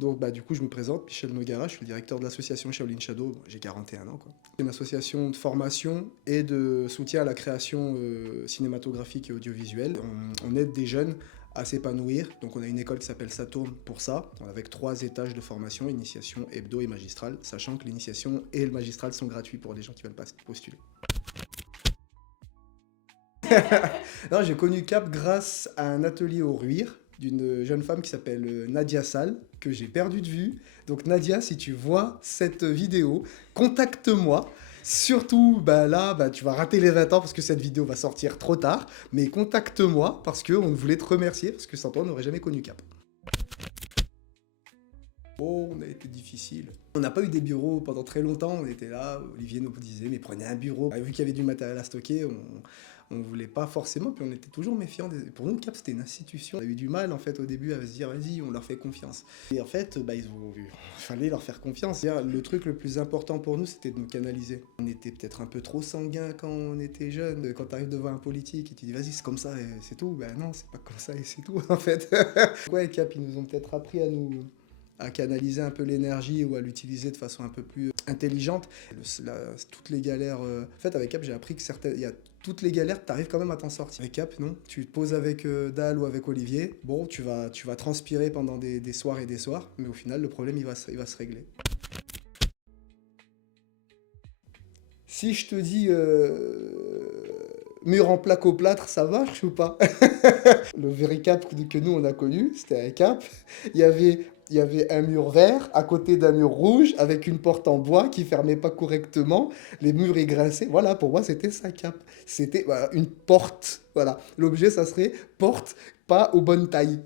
Donc du coup, je me présente, Michel Nogara, je suis le directeur de l'association Shaolin Shadow, j'ai 41 ans, quoi. C'est une association de formation et de soutien à la création cinématographique et audiovisuelle. On aide des jeunes à s'épanouir, donc on a une école qui s'appelle Saturne pour ça, avec 3 étages de formation, initiation, hebdo et magistrale, sachant que l'initiation et le magistral sont gratuits pour les gens qui veulent pas postuler. Non, j'ai connu Cap grâce à un atelier au Ruire d'une jeune femme qui s'appelle Nadia Sall, que j'ai perdu de vue. Donc Nadia, si tu vois cette vidéo, contacte-moi. Surtout, là, tu vas rater les 20 ans parce que cette vidéo va sortir trop tard. Mais contacte-moi parce qu'on voulait te remercier, parce que sans toi, on n'aurait jamais connu Cap. Oh, on a été difficile. On n'a pas eu des bureaux pendant très longtemps, on était là, Olivier nous disait, mais prenez un bureau. Vu qu'il y avait du matériel à stocker, on ne voulait pas forcément, puis on était toujours méfiants. Pour nous, Cap, c'était une institution. On a eu du mal, en fait, au début, à se dire, vas-y, on leur fait confiance. Et en fait, il fallait leur faire confiance. Le truc le plus important pour nous, c'était de nous canaliser. On était peut-être un peu trop sanguin quand on était jeune. Quand tu arrives devant un politique et tu dis, vas-y, c'est comme ça et c'est tout. Non, c'est pas comme ça et c'est tout, en fait. Ouais, Cap, ils nous ont peut-être appris à canaliser un peu l'énergie ou à l'utiliser de façon un peu plus intelligente. Toutes les galères... En fait, avec Cap, j'ai appris que toutes les galères, tu arrives quand même à t'en sortir. Avec Cap, non. Tu te poses avec Dal ou avec Olivier, bon, tu vas transpirer pendant des soirs et des soirs, mais au final, le problème, il va se régler. Si je te dis mur en plaque au plâtre, ça marche ou pas? Le vrai Cap que nous, on a connu, c'était un Cap. Il y avait un mur vert à côté d'un mur rouge avec une porte en bois qui fermait pas correctement. Les murs égrinçaient. Voilà, pour moi, c'était ça, Cap. C'était une porte. Voilà. L'objet, ça serait porte, pas aux bonnes tailles.